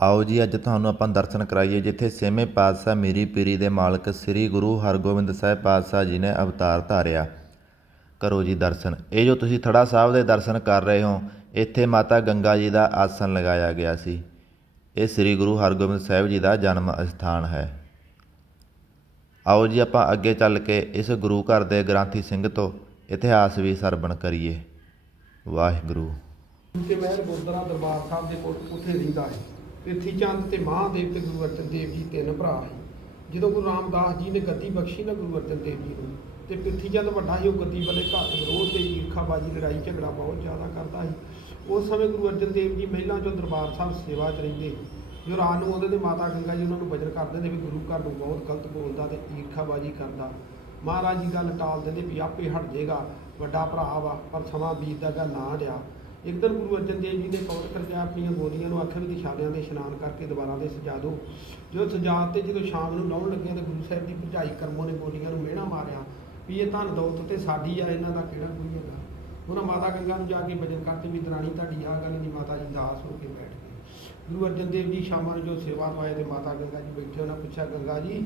ਆਓ ਜੀ, ਅੱਜ ਤੁਹਾਨੂੰ ਆਪਾਂ ਦਰਸ਼ਨ ਕਰਾਈਏ, ਜਿੱਥੇ ਛੇਵੇਂ ਪਾਤਸ਼ਾਹ ਮੀਰੀ ਪੀਰੀ ਦੇ ਮਾਲਕ ਸ੍ਰੀ ਗੁਰੂ ਹਰਗੋਬਿੰਦ ਸਾਹਿਬ ਪਾਤਸ਼ਾਹ ਜੀ ਨੇ ਅਵਤਾਰ ਧਾਰਿਆ। ਕਰੋ ਜੀ ਦਰਸ਼ਨ। ਇਹ ਜੋ ਤੁਸੀਂ ਥੜਾ ਸਾਹਿਬ ਦੇ ਦਰਸ਼ਨ ਕਰ ਰਹੇ ਹੋ, ਇੱਥੇ ਮਾਤਾ ਗੰਗਾ ਜੀ ਦਾ ਆਸਣ ਲਗਾਇਆ ਗਿਆ ਸੀ। ਇਹ ਸ੍ਰੀ ਗੁਰੂ ਹਰਗੋਬਿੰਦ ਸਾਹਿਬ ਜੀ ਦਾ ਜਨਮ ਅਸਥਾਨ ਹੈ। ਆਓ ਜੀ, ਆਪਾਂ ਅੱਗੇ ਚੱਲ ਕੇ ਇਸ ਗੁਰੂ ਘਰ ਦੇ ਗ੍ਰੰਥੀ ਸਿੰਘ ਤੋਂ ਇਤਿਹਾਸ ਵੀ ਸਰਵਣ ਕਰੀਏ। ਵਾਹਿਗੁਰੂ। ਕਿ ਮਹਿਲ ਗੁਰਦੁਆਰਾ ਦਰਬਾਰ ਸਾਹਿਬ ਦੇ ਕੋਲ ਉੱਥੇ ਰਹਿੰਦਾ ਹੈ। ਪ੍ਰਿਥੀ ਚੰਦ ਤੇ ਮਹਾਦੇਵ ਤੇ ਗੁਰੂ ਅਰਜਨ ਦੇਵ ਜੀ ਤਿੰਨ ਭਰਾ ਸੀ। ਜਦੋਂ ਗੁਰੂ ਰਾਮਦਾਸ ਜੀ ਨੇ ਗੱਦੀ ਬਖਸ਼ੀ ਨਾ ਗੁਰੂ ਅਰਜਨ ਦੇਵ ਜੀ ਨੂੰ, ਤੇ ਪ੍ਰਿਥੀ ਚੰਦ ਵੱਡਾ ਸੀ, ਉਹ ਗੱਦੀ ਵਾਲੇ ਘਰ ਵਿਰੋਧ ਤੇ ਈਰਖਾਬਾਜੀ, ਲੜਾਈ, ਝਗੜਾ ਬਹੁਤ ਜ਼ਿਆਦਾ ਕਰਦਾ ਸੀ। ਉਸ ਸਮੇਂ ਗੁਰੂ ਅਰਜਨ ਦੇਵ ਜੀ ਮਹਿਲਾਂ ਚੋਂ ਦਰਬਾਰ ਸਾਹਿਬ ਸੇਵਾ 'ਚ ਰਹਿੰਦੇ ਜੋ ਰਾਤ ਨੂੰ ਉਹਦੇ ਦੇ ਮਾਤਾ ਗੰਗਾ ਜੀ ਉਹਨਾਂ ਨੂੰ ਵਜਨ ਕਰਦੇ ਨੇ ਵੀ ਗੁਰੂ ਘਰ ਨੂੰ ਬਹੁਤ ਗਲਤ ਬੋਲਦਾ ਤੇ ਈਰਖਾਬਾਜੀ ਕਰਦਾ। ਮਹਾਰਾਜ ਜੀ ਗੱਲ ਟਾਲ ਦਿੰਦੇ ਵੀ ਆਪੇ ਹਟ ਜਾਏਗਾ, ਵੱਡਾ ਭਰਾ ਵਾ, ਪਰ ਸਮਾਂ ਬੀਤਦਾ ਗਾ ਨਾ ਡਿਆ। ਇੱਕ ਦਿਨ ਗੁਰੂ ਅਰਜਨ ਦੇਵ ਜੀ ਨੇ ਕੌਲ ਕਰਕੇ ਆਪਣੀਆਂ ਗੋਲੀਆਂ ਨੂੰ ਆਖਿਆ ਵੀ ਦਿਸ਼ਾਲਿਆਂ ਦੇ ਇਸ਼ਨਾਨ ਕਰਕੇ ਦੁਬਾਰਾ ਦੇ ਸਜਾ ਦਿਓ। ਜਦੋਂ ਸਜਾ ਤੇ ਜਦੋਂ ਸ਼ਾਮ ਨੂੰ ਲਾਉਣ ਲੱਗਿਆ ਤਾਂ ਗੁਰੂ ਸਾਹਿਬ ਦੀ ਭਰਜਾਈ ਕਰਮੋਂ ਨੇ ਗੋਲੀਆਂ ਨੂੰ ਮਿਹਣਾ ਮਾਰਿਆ ਵੀ ਇਹ ਧਨ ਦੌਲਤ ਤੇ ਸਾਡੀ ਆ, ਇਹਨਾਂ ਦਾ ਕਿਹੜਾ ਕੋਈ ਹੈਗਾ? ਉਹਨਾਂ ਮਾਤਾ ਗੰਗਾ ਨੂੰ ਜਾ ਕੇ ਭਜਨ ਕਰਤੇ ਵੀ ਦਰਾਣੀ ਤੁਹਾਡੀ ਆ ਗੱਲ ਨਹੀਂ, ਮਾਤਾ ਜੀ ਦਾਸ ਹੋ ਕੇ ਬੈਠ ਗਏ। ਗੁਰੂ ਅਰਜਨ ਦੇਵ ਜੀ ਸ਼ਾਮਾਂ ਨੂੰ ਜੋ ਸੇਵਾ ਤੋਂ ਆਏ ਤੇ ਮਾਤਾ ਗੰਗਾ ਜੀ ਬੈਠੇ, ਉਹਨਾਂ ਪੁੱਛਿਆ, ਗੰਗਾ ਜੀ,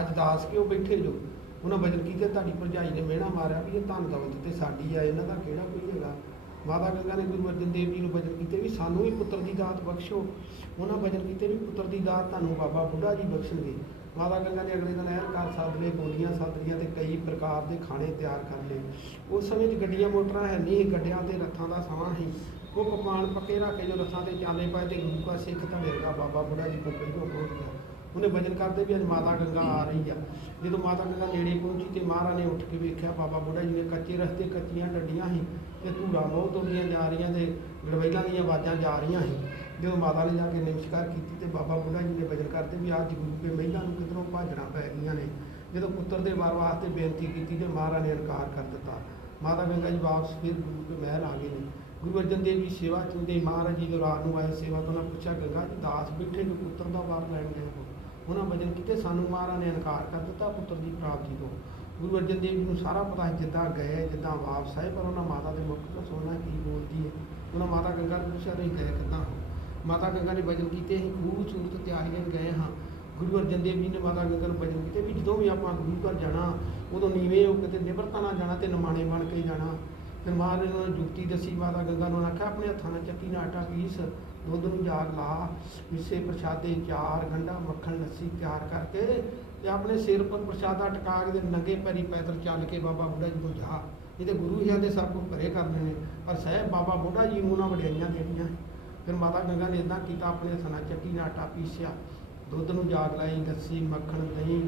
ਅੱਜ ਦਾਸ ਕਿਉਂ ਬੈਠੇ ਜੋ? ਉਹਨਾਂ ਭਜਨ ਕੀਤੇ, ਤੁਹਾਡੀ ਭਰਜਾਈ ਨੇ ਮਿਹਣਾ ਮਾਰਿਆ ਵੀ ਇਹ ਧਨ ਦੌਲਤ ਤੇ ਸਾਡੀ ਆ, ਇਹਨਾਂ ਦਾ ਕਿਹੜਾ ਕੋਈ ਹੈਗਾ? ਮਾਤਾ ਗੰਗਾ ਨੇ ਗੁਰੂ ਅਰਜਨ ਦੇਵ ਜੀ ਨੂੰ ਭਜਨ ਕੀਤੇ ਵੀ ਸਾਨੂੰ ਵੀ ਪੁੱਤਰ ਦੀ ਦਾਤ ਬਖਸ਼ੋ। ਉਹਨਾਂ ਭਜਨ ਕੀਤੇ ਵੀ ਪੁੱਤਰ ਦੀ ਦਾਤ ਤੁਹਾਨੂੰ ਬਾਬਾ ਬੁੱਢਾ ਜੀ ਬਖਸ਼ਣਗੇ। ਮਾਤਾ ਗੰਗਾ ਨੇ ਅਗਲੇ ਦਿਨ ਐਨ ਘਰ ਸੱਦ ਲਏ ਗੋਲੀਆਂ ਸੱਦ ਤੇ ਕਈ ਪ੍ਰਕਾਰ ਦੇ ਖਾਣੇ ਤਿਆਰ ਕਰ ਲਏ। ਉਸ ਸਮੇਂ 'ਚ ਗੱਡੀਆਂ, ਮੋਟਰਾਂ ਹੈ ਨਹੀਂ, ਗੱਡਿਆਂ ਤੇ ਰੱਥਾਂ ਦਾ ਸਮਾਂ ਸੀ। ਉਹ ਪਕਵਾਨ ਪੱਕੇ ਰੱਖ ਕੇ ਜੋ ਰੱਥਾਂ ਤੇ ਚਾਲੇ ਪਾਏ ਤੇ ਗੁਰੂ ਕਾ ਸਿੱਖ ਧੜੇ ਦਾ ਬਾਬਾ ਬੁੱਢਾ ਜੀ ਕੋਲ ਪਹੁੰਚ ਗਿਆ। ਉਹਨੇ ਵਜਨ ਕਰਦੇ ਵੀ ਅੱਜ ਮਾਤਾ ਗੰਗਾ ਆ ਰਹੀ ਆ। ਜਦੋਂ ਮਾਤਾ ਗੰਗਾ ਨੇੜੇ ਪਹੁੰਚੀ ਤੇ ਮਹਾਰਾਜ ਨੇ ਉੱਠ ਕੇ ਵੇਖਿਆ, ਬਾਬਾ ਬੁੱਢਾ ਜੀ ਨੇ ਕੱਚੇ ਰਸਤੇ ਕੱਚੀਆਂ ਡੱਡੀਆਂ ਸੀ ਤੇ ਧੂੜਾ ਬਹੁਤ ਹੁੰਦੀਆਂ ਜਾ ਰਹੀਆਂ ਤੇ ਗੜਵੈਲਾਂ ਦੀਆਂ ਆਵਾਜ਼ਾਂ ਜਾ ਰਹੀਆਂ ਸੀ। ਜਦੋਂ ਮਾਤਾ ਨੇ ਜਾ ਕੇ ਨਮਸਕਾਰ ਕੀਤੀ ਤੇ ਬਾਬਾ ਬੁੱਢਾ ਜੀ ਨੇ ਵਜਨ ਕਰਤੇ ਵੀ ਅੱਜ ਗੁਰੂ ਕੇ ਮਹਿਲਾ ਨੂੰ ਕਿਧਰੋਂ ਭਾਜਣਾ ਪੈ ਗਈਆਂ ਨੇ। ਜਦੋਂ ਪੁੱਤਰ ਦੇ ਵਾਰ ਵਾਸਤੇ ਬੇਨਤੀ ਕੀਤੀ ਤੇ ਮਹਾਰਾਜ ਨੇ ਇਨਕਾਰ ਕਰ ਦਿੱਤਾ। ਮਾਤਾ ਗੰਗਾ ਜੀ ਵਾਪਸ ਫਿਰ ਗੁਰੂ ਕੇ ਮਹਿਲ ਆ ਗਏ ਨੇ। ਗੁਰੂ ਅਰਜਨ ਦੇਵ ਜੀ ਸੇਵਾ ਚੁੰਦੇ ਮਹਾਰਾਜ ਜੀ ਜਦੋਂ ਰਾਤ ਨੂੰ ਆਏ ਸੇਵਾ ਤੋਂ ਉਹਨਾਂ ਪੁੱਛਿਆ, ਗੰਗਾ ਜੀ, ਦਾਸ ਬੈਠੇ ਨੂੰ ਪੁੱਤਰ ਦਾ ਵਾਰ ਲੈਣ ਗਏ ਹੋ ਉਹਨਾਂ ਭਜਨ ਕੀਤੇ, ਸਾਨੂੰ ਮਹਾਰਾਜ ਨੇ ਇਨਕਾਰ ਕਰ ਦਿੱਤਾ, ਪੁੱਤਰ ਦੀ ਪ੍ਰਾਪਤੀ ਤੋਂ। ਗੁਰੂ ਅਰਜਨ ਦੇਵ ਜੀ ਨੂੰ ਸਾਰਾ ਪਤਾ ਹੈ, ਜਿੱਦਾਂ ਗਏ, ਜਿੱਦਾਂ ਵਾਪਸ ਆਏ, ਪਰ ਉਹਨਾਂ ਮਾਤਾ ਦੇ ਮੁਖ ਤੋਂ ਸੁਣਨਾ ਕੀ ਬੋਲਦੀ ਹੈ? ਉਹਨਾਂ ਮਾਤਾ ਗੰਗਾ ਨੂੰ ਪੁੱਛਿਆ, ਤੁਸੀਂ ਗਏ ਕਿੱਦਾਂ ਹੋ? ਮਾਤਾ ਗੰਗਾ ਨੇ ਵਜਨ ਕੀਤੇ, ਅਸੀਂ ਖੂਬਸੂਰਤ ਤਿਆਰੀਆਂ ਗਏ ਹਾਂ। ਗੁਰੂ ਅਰਜਨ ਦੇਵ ਜੀ ਨੇ ਮਾਤਾ ਗੰਗਾ ਨੂੰ ਵਜਨ ਕੀਤੇ, ਵੀ ਜਦੋਂ ਵੀ ਆਪਾਂ ਗੁਰੂ ਘਰ ਜਾਣਾ, ਉਦੋਂ ਨੀਵੇਂ ਹੋ ਕੇ ਤੇ ਨਿਮਰਤਾ ਨਾਲ ਜਾਣਾ ਤੇ ਨਿਮਾਣੇ ਬਣ ਕੇ ਜਾਣਾ। ਫਿਰ ਮਹਾਰਾਜ ਨੇ ਉਹਨਾਂ ਨੂੰ ਜੁਗਤੀ ਦੱਸੀ, ਮਾਤਾ ਗੰਗਾ ਨੂੰ ਆਖਿਆ, ਆਪਣੇ ਹੱਥਾਂ ਨਾਲ ਚੱਕੀ ਨਾਲ ਆਟਾ ਪੀਸ ਦੁੱਧ ਨੂੰ ਜਾਗ ਲਾ, ਮਿੱਸੇ ਪ੍ਰਸ਼ਾਦੇ ਚਾਰ, ਗੰਢਾ ਮੱਖਣ ਲੱਸੀ ਤਿਆਰ ਕਰਕੇ ਤੇ ਆਪਣੇ ਸਿਰ ਉੱਪਰ ਪ੍ਰਸ਼ਾਦਾ ਟਕਾ ਕੇ ਤੇ ਨੰਗੇ ਪੈਰੀ ਪੈਦਲ ਚੱਲ ਕੇ ਬਾਬਾ ਬੁੱਢਾ ਜੀ ਕੋਲ ਜਾ। ਇਹਦੇ ਗੁਰੂ ਜੀ ਦੇ ਸਭ ਕੁਝ ਭਰੇ ਕਰਨੇ ਨੇ, ਪਰ ਸਾਹਿਬ ਬਾਬਾ ਬੁੱਢਾ ਜੀ ਨੂੰ ਉਹਨਾਂ ਵਡਿਆਈਆਂ ਦੇਣੀਆਂ। ਫਿਰ ਮਾਤਾ ਗੰਗਾ ਨੇ ਇਦਾਂ ਕੀਤਾ, ਆਪਣੇ ਸਨਾ ਨਾਲ ਚੱਕੀ ਨਾਲ ਆਟਾ ਪੀਸਿਆ। ਦੁੱਧ ਨੂੰ ਜਾਗ ਲਾਈ, ਲੱਸੀ, ਮੱਖਣ, ਦਹੀਂ,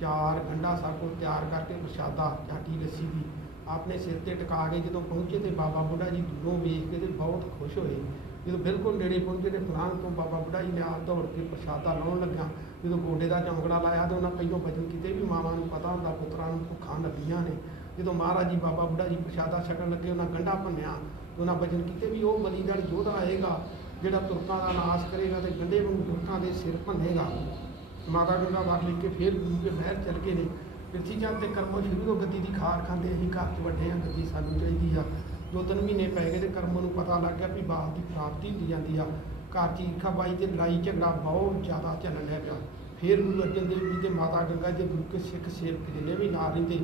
ਚਾਰ ਗੰਢਾ ਸਭ ਕੁਝ ਤਿਆਰ ਕਰਕੇ ਪ੍ਰਸ਼ਾਦਾ, ਚਾਟੀ, ਲੱਸੀ ਦੀ। ਆਪਣੇ ਸਿਰ ਤੇ ਟਿਕਾ ਕੇ ਜਦੋਂ ਪਹੁੰਚੇ ਤੇ ਬਾਬਾ ਬੁੱਢਾ ਜੀ ਦੂਰੋਂ ਵੇਖ ਕੇ ਤੇ ਬਹੁਤ ਖੁਸ਼ ਹੋਏ। ਜਦੋਂ ਬਿਲਕੁਲ ਨੇੜੇ ਪਹੁੰਚੇ ਤੇ ਫਲਾਣ ਤੋਂ ਬਾਬਾ ਬੁੱਢਾ ਜੀ ਨੇ ਆਪ ਦੌੜ ਕੇ ਪ੍ਰਸ਼ਾਦਾ ਲਾਉਣ ਲੱਗਾ ਜਦੋਂ ਗੋਡੇ ਦਾ ਚੌਂਕੜਾ ਲਾਇਆ ਤੇ ਉਹਨਾਂ ਪਹਿਲੋਂ ਬਚਨ ਕੀਤੇ ਵੀ ਮਾਵਾਂ ਨੂੰ ਪਤਾ ਹੁੰਦਾ ਪੁੱਤਰਾਂ ਨੂੰ ਭੁੱਖਾਂ ਲੱਗੀਆਂ ਨੇ। ਜਦੋਂ ਮਹਾਰਾਜ ਜੀ ਬਾਬਾ ਬੁੱਢਾ ਜੀ ਪ੍ਰਸ਼ਾਦਾ ਛਕਣ ਲੱਗੇ, ਉਹਨਾਂ ਗੰਢਾ ਭੰਨਿਆ ਤੇ ਉਹਨਾਂ ਬਚਨ ਕੀਤੇ ਵੀ ਉਹ ਬਲੀਦਾਨ ਯੋਧਾ ਆਏਗਾ, ਜਿਹੜਾ ਤੁਰਕਾਂ ਦਾ ਨਾਸ਼ ਕਰੇਗਾ ਤੇ ਗੰਢੇ ਨੂੰ ਤੁਰਕਾਂ ਦੇ ਸਿਰ ਭੰਨੇਗਾ। ਮਾਤਾ ਗੰਗਾ ਵਾਰ ਲਿਖ ਕੇ ਫੇਰ ਗੁਰੂ ਕੇ ਮਹਿਲ ਚਲ ਗਏ ਨੇ। ਪ੍ਰਿਥੀ ਚੰਦ ਤੇ ਕਰਮੋ ਸ਼ੁਰੂ ਤੋਂ ਗੱਦੀ ਦੀ ਖਾਰ ਖਾਂਦੇ ਅਸੀਂ ਘਰ 'ਚ ਵੱਡੇ ਆ ਗੱਦੀ ਸਾਨੂੰ ਚਾਹੀਦੀ ਆ। ਦੋ ਤਿੰਨ ਮਹੀਨੇ ਪੈ ਗਏ ਤੇ ਕਰਮੋ ਨੂੰ ਪਤਾ ਲੱਗ ਗਿਆ ਵੀ ਬਾਪ ਦੀ ਪ੍ਰਾਪਤੀ ਹੁੰਦੀ ਜਾਂਦੀ ਆ। ਘਰ 'ਚ ਈਰਖਾ ਬਾਈ ਤੇ ਲੜਾਈ ਝਗੜਾ ਬਹੁਤ ਜ਼ਿਆਦਾ ਚੱਲਣ ਲੱਗ ਪਿਆ। ਫੇਰ ਗੁਰੂ ਅਰਜਨ ਦੇਵ ਜੀ ਤੇ ਮਾਤਾ ਗੰਗਾ ਜੀ ਗੁਰੂ ਕੇ ਸਿੱਖ ਸੇਵਕ ਜਿੰਨੇ ਵੀ ਨਾਲ ਰਹਿੰਦੇ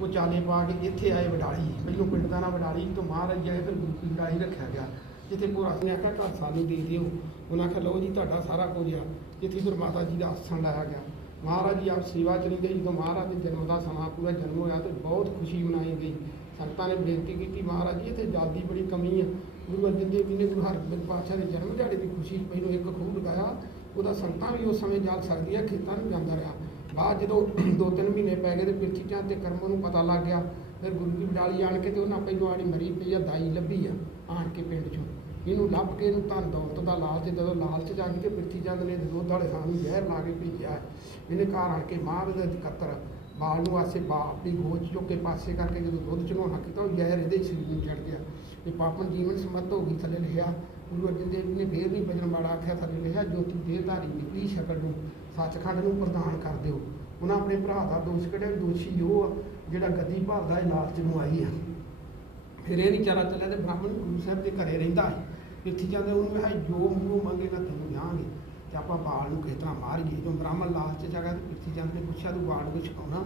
ਉਹ ਚਾਲੇ ਪਾ ਕੇ ਇੱਥੇ ਆਏ ਵਡਾਲੀ। ਪਹਿਲੋਂ ਪਿੰਡ ਦਾ ਨਾਮ ਵਡਾਲੀ ਤੋਂ ਮਹਾਰਾਜ ਆਏ, ਫਿਰ ਗੁਰੂ ਕੀ ਵਡਾਲੀ ਰੱਖਿਆ ਗਿਆ। ਜਿੱਥੇ ਭੋਰਾ ਸਿੰਘ ਨੇ ਆਖਿਆ, ਘਰ ਸਾਨੂੰ ਦੇ ਦਿਓ। ਉਹਨਾਂ ਆਖਿਆ, ਲਓ ਜੀ, ਤੁਹਾਡਾ ਸਾਰਾ ਕੁਝ ਆ। ਜਿੱਥੇ ਫਿਰ ਮਾਤਾ ਜੀ ਦਾ ਆਸਣ ਲਾਇਆ ਗਿਆ। ਮਹਾਰਾਜ ਜੀ ਆਪ ਸੇਵਾ ਚਲੀ ਰਹਿੰਦੇ ਜਦੋਂ ਮਹਾਰਾਜ ਦੇ ਜਨਮ ਦਾ ਸਮਾਂ ਪੂਰਾ ਜਨਮ ਹੋਇਆ ਤੇ ਬਹੁਤ ਖੁਸ਼ੀ ਮਨਾਈ ਗਈ। ਸੰਗਤਾਂ ਨੇ ਬੇਨਤੀ ਕੀਤੀ ਮਹਾਰਾਜ ਜੀ, ਇੱਥੇ ਜਲ ਦੀ ਬੜੀ ਕਮੀ ਆ। ਗੁਰੂ ਅਰਜਨ ਦੇਵ ਜੀ ਨੇ ਗੁਰੂ ਹਰਗੋਬਿੰਦ ਪਾਤਸ਼ਾਹ ਦੇ ਜਨਮ ਦਿਹਾੜੇ ਦੀ ਖੁਸ਼ੀ ਪਹਿਲੋਂ ਇੱਕ ਖੂਹ ਲਗਾਇਆ ਉਹਦਾ ਸੰਗਤਾਂ ਵੀ ਉਸ ਸਮੇਂ ਜਲ ਸਕਦੀਆਂ, ਖੇਤਾਂ ਨੂੰ ਜਾਂਦਾ ਰਿਹਾ। ਬਾਅਦ ਜਦੋਂ ਦੋ ਤਿੰਨ ਮਹੀਨੇ ਪੈ ਗਏ ਤੇ ਪਿਰਚੀ ਚੰਦ ਤੇ ਕਰਮ ਨੂੰ ਪਤਾ ਲੱਗ ਗਿਆ, ਫਿਰ ਗੁਰੂ ਦੀ ਬਡਾਲੀ ਆਣ ਕੇ ਤੇ ਉਹਨਾਂ ਪਹਿਲੋਂ ਆੜੀ ਮਰੀ ਪਈ ਆ, ਦਾਈ ਲੱਭੀ ਆ ਆਣ ਕੇ ਪਿੰਡ ਚੋਂ। ਇਹਨੂੰ ਲੱਭ ਕੇ ਇਹਨੂੰ ਧਨ ਦੌਲਤ ਦਾ ਲਾਲਚ, ਜਦੋਂ ਲਾਲਚ ਜਾ ਕੇ ਪਿਰਥੀ ਚੰਦ ਨੇ ਦੁੱਧ ਵਾਲੇ ਥਾਂ ਜ਼ਹਿਰ ਲਾ ਕੇ ਭੇਜਿਆ। ਇਹਨੇ ਘਰ ਆਣ ਕੇ ਮਹਾਰਾਜ ਦੇ ਕੱਤਰ ਬਾਲ ਨੂੰ ਆਸੇ ਬਾਪ ਦੀ ਗੋਚ ਚੁੱਕ ਕੇ ਪਾਸੇ ਕਰਕੇ ਜਦੋਂ ਦੁੱਧ ਚੜਾਉਣਾ ਕੀਤਾ ਉਹ ਜ਼ਹਿਰ ਇਹਦੇ ਸਰੀਰ ਨੂੰ ਚੜ ਗਿਆ। ਤੇ ਪਾਪਨ ਜੀਵਨ ਸਮੱਤ ਹੋ ਗਈ ਥੱਲੇ ਲਿਖਿਆ। ਗੁਰੂ ਅਰਜਨ ਦੇਵ ਜੀ ਨੇ ਫੇਰ ਵੀ ਬਜਨ ਮਾੜਾ ਆਖਿਆ, ਥੱਲੇ ਲਿਖਿਆ ਜੋਤੀ ਦੇਹਧਾਰੀ ਨਿਕਲੀ ਸ਼ਕਲ ਨੂੰ, ਸੱਚਖੰਡ ਨੂੰ ਪ੍ਰਦਾਨ ਕਰ ਦਿਓ। ਉਹਨਾਂ ਆਪਣੇ ਭਰਾ ਦਾ ਦੋਸ਼ ਕੱਢਿਆ, ਦੋਸ਼ੀ ਉਹ ਆ ਜਿਹੜਾ ਗੱਦੀ ਭਾਲਦਾ ਇਹ ਲਾਲਚ ਨੂੰ ਆਈ ਆ। ਫਿਰ ਇਹ ਨਹੀਂ ਚਾਰਾ ਚੱਲਿਆ ਤੇ ਬ੍ਰਾਹਮਣ ਗੁਰੂ ਸਾਹਿਬ ਦੇ ਘਰੇ ਰਹਿੰਦਾ ਹੈ ਇੱਥੇ ਜਾਂਦੇ ਉਹਨੂੰ ਹੈ ਜੋ ਮੂੰਹ ਮੰਗੇਗਾ ਤੈਨੂੰ ਦਿਆਂਗੇ। ਬਾਲ ਨੂੰ ਕਿਸ ਤਰ੍ਹਾਂ ਮਾਰੀਏ ਜੋ ਬ੍ਰਾਹਮਣ ਲਾਲਚ ਜਗ੍ਹਾ ਤੇ ਪਿੱਛੇ ਚੰਦ ਨੇ ਪੁੱਛਿਆ ਤੂੰ ਬਾਲ ਨੂੰ ਛਕਾਉਣਾ?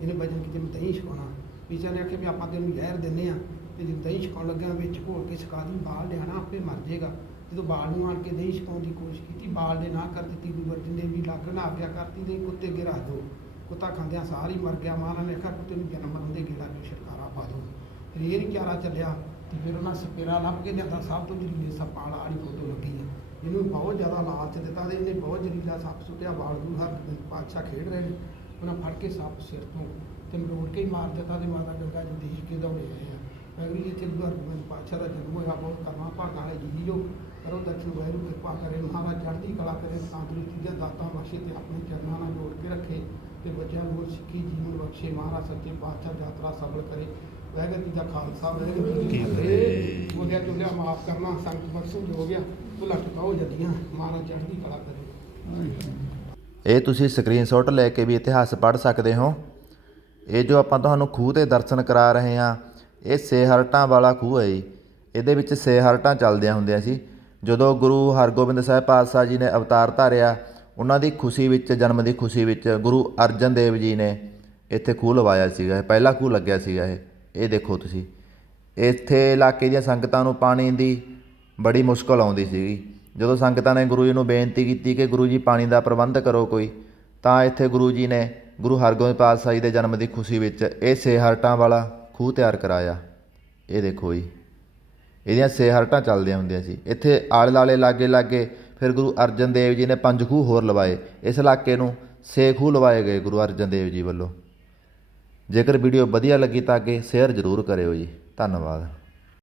ਇਹਨੇ ਵਜਨ ਕਿਤੇ ਮੈਂ ਦਹੀਂ ਛਕਾਉਣਾ। ਪਿੱਛੇ ਨੇ ਆਖਿਆ ਵੀ ਆਪਾਂ ਤੈਨੂੰ ਜ਼ਹਿਰ ਦਿੰਨੇ ਆ ਤੇ ਜੇ ਦਹੀਂ ਛਕਾਉਣ ਲੱਗਿਆ ਵਿੱਚ ਘੋਲ ਕੇ ਛਕਾ ਦੀ ਬਾਲ ਲਿਆਣਾ ਆਪੇ ਮਰ ਜਾਏਗਾ। ਜਦੋਂ ਬਾਲ ਨੂੰ ਆਣ ਕੇ ਦਹੀਂ ਛਕਾਉਣ ਦੀ ਕੋਸ਼ਿਸ਼ ਕੀਤੀ ਬਾਲ ਦੇ ਨਾ ਕਰ ਦਿੱਤੀ, ਗੁਰੂ ਅਰਜਨ ਦੇਵ ਜੀ ਲੱਗ ਨਾ ਆਗਿਆ ਕਰਤੀ ਦੇ ਕੁੱਤੇ ਗਿਰਾ ਦੋ। ਕੁੱਤਾ ਖਾਂਦਿਆਂ ਸਾਰ ਹੀ ਮਰ ਗਿਆ ਮਾਂ ਨੇ ਆਖਿਆ ਕੁੱਤੇ ਨੂੰ ਜਨਮ ਮਰਨ ਦੇ ਗੇੜਾ ਜੋ ਛੁਟਕਾਰਾ ਪਾ ਦੋ ਫਿਰ ਇਹ ਨਹੀਂ ਚਾਰਾ ਚੱਲਿਆ ਤੇ ਫਿਰ ਉਹਨਾਂ ਸਪੇਰਾ ਲੱਭ ਕੇ ਲਿਆਂਦਾ ਸਭ ਤੋਂ ਜ਼ਰੀਲੇ ਸੱਪਾਂ ਵਾਲਾ ਵਾਲੀ ਫੋਟੋ ਲੱਗੀ ਆ। ਇਹਨੂੰ ਬਹੁਤ ਜ਼ਿਆਦਾ ਲਾਲਚ ਦਿੱਤਾ ਤੇ ਇਹਨੇ ਬਹੁਤ ਜ਼ਰੀਲਾ ਸੱਪ ਸੁੱਟਿਆ ਬਾਲ ਨੂੰ ਹਰ ਪਾਤਸ਼ਾਹ ਖੇਡ ਰਹੇ ਨੇ। ਉਹਨਾਂ ਫੜ ਕੇ ਸੱਪ ਸਿਰ ਤੋਂ ਤੇ ਮਰੋੜ ਕੇ ਹੀ ਮਾਰ ਦਿੱਤਾ ਤੇ ਮਾਤਾ ਗੰਗਾ ਜੀ ਦੇਖ ਕੇ ਦੌੜੇ ਆਏ ਆ। ਮੈਂ ਵੀ ਇੱਥੇ ਗੁਰੂ ਹਰਗੋਬਿੰਦ ਪਾਤਸ਼ਾਹ ਦਾ ਜਨਮ ਹੋਇਆ ਬਹੁਤ ਕਰਮਾ ਭਾਗਾਂ ਵਾਲੇ ਜੀ ਜੋ ਕਰੋ ਦਰਸ਼ਨ ਵਾਹਿਗੁਰੂ ਕਿਰਪਾ ਕਰੇ ਮਹਾਰਾਜ ਚੜ੍ਹਦੀ ਕਲਾ ਕਰੇ ਤੰਦਰੁਸਤੀ ਦੇ ਦਾਤਾ ਬਖਸ਼ੇ ਤੇ ਆਪਣੇ ਚਰਨਾਂ ਨਾਲ ਜੋੜ ਕੇ ਰੱਖੇ ਤੇ ਬੱਚਿਆਂ ਨੂੰ ਸਿੱਖੀ ਜੀਵਨ ਬਖਸ਼ੇ ਮਹਾਰਾਜ ਸੱਚੇ ਪਾਤਸ਼ਾਹ ਯਾਤਰਾ ਸਫਲ ਕਰੇ। ਵਾਹਿਗੁਰੂ ਜੀ ਦਾ ਖਾਲਸਾ ਵਾਹਿਗੁਰੂ ਜੀ ਕੀ ਫਤਿਹ। ਬੋਲਿਆ ਚੁੱਲਿਆ ਮਾਫ ਕਰਨਾ ਸੰਗਤ ਬਖਸ਼ੋ ਹੋ ਗਿਆ। ਭੁੱਲਾ ਟਿਕਾਓ ਜੱਦੀਆਂ ਮਹਾਰਾਜ ਚੜ੍ਹਦੀ ਕਲਾ ਕਰੇ। ਇਹ ਤੁਸੀਂ ਸਕਰੀਨਸ਼ਾਟ ਲੈ ਕੇ ਵੀ ਇਤਿਹਾਸ ਪੜ੍ਹ ਸਕਦੇ ਹੋ। ਇਹ ਜੋ ਆਪਾਂ ਤੁਹਾਨੂੰ ਖੂਹ ਤੇ ਦਰਸ਼ਨ ਕਰਾ ਰਹੇ ਹਾਂ, ਇਹ ਸੇਹਰਟਾਂ ਵਾਲਾ ਖੂਹ ਹੈ ਜੀ। ਇਹਦੇ ਵਿੱਚ ਸੇਹਰਟਾਂ ਚੱਲਦੀਆਂ ਹੁੰਦੀਆਂ ਸੀ। ਜਦੋਂ ਗੁਰੂ ਹਰਗੋਬਿੰਦ ਸਾਹਿਬ ਪਾਤਸ਼ਾਹ ਜੀ ਨੇ ਅਵਤਾਰ ਧਾਰਿਆ, ਉਹਨਾਂ ਦੀ ਖੁਸ਼ੀ ਵਿੱਚ, ਜਨਮ ਦੀ ਖੁਸ਼ੀ ਵਿੱਚ ਗੁਰੂ ਅਰਜਨ ਦੇਵ ਜੀ ਨੇ ਇੱਥੇ ਖੂਹ ਲਵਾਇਆ ਸੀਗਾ, ਇਹ ਪਹਿਲਾ ਖੂਹ ਲੱਗਿਆ ਸੀਗਾ ਇਹ। ਇਹ ਦੇਖੋ ਤੁਸੀਂ। ਇੱਥੇ ਇਲਾਕੇ ਦੀਆਂ ਸੰਗਤਾਂ ਨੂੰ ਪਾਣੀ ਦੀ ਬੜੀ ਮੁਸ਼ਕਲ ਆਉਂਦੀ ਸੀਗੀ। ਜਦੋਂ ਸੰਗਤਾਂ ਨੇ ਗੁਰੂ ਜੀ ਨੂੰ ਬੇਨਤੀ ਕੀਤੀ ਕਿ ਗੁਰੂ ਜੀ ਪਾਣੀ ਦਾ ਪ੍ਰਬੰਧ ਕਰੋ ਕੋਈ, ਤਾਂ ਇੱਥੇ ਗੁਰੂ ਜੀ ਨੇ ਗੁਰੂ ਹਰਗੋਬਿੰਦ ਪਾਤਸ਼ਾਹ ਜੀ ਦੇ ਜਨਮ ਦੀ ਖੁਸ਼ੀ ਵਿੱਚ ਇਹ ਸੇਹਰਟਾਂ ਵਾਲਾ ਖੂਹ ਤਿਆਰ ਕਰਾਇਆ। ਇਹ ਦੇਖੋ ਜੀ, ਇਹਦੀਆਂ ਸੇਹਰਟਾਂ ਚੱਲਦੀਆਂ ਹੁੰਦੀਆਂ ਸੀ। ਇੱਥੇ ਆਲੇ ਲਾਲੇ ਲਾਗੇ ਲਾਗੇ ਫਿਰ ਗੁਰੂ ਅਰਜਨ ਦੇਵ ਜੀ ਨੇ ਪੰਜ ਖੂਹ ਹੋਰ ਲਵਾਏ। ਇਸ ਇਲਾਕੇ ਨੂੰ ਛੇ ਖੂਹ ਲਵਾਏ ਗਏ ਗੁਰੂ ਅਰਜਨ ਦੇਵ ਜੀ ਵੱਲੋਂ। ਜੇਕਰ ਵੀਡੀਓ ਵਧੀਆ ਲੱਗੀ ਤਾਂ ਅੱਗੇ ਸ਼ੇਅਰ ਜ਼ਰੂਰ ਕਰਿਓ ਜੀ। ਧੰਨਵਾਦ।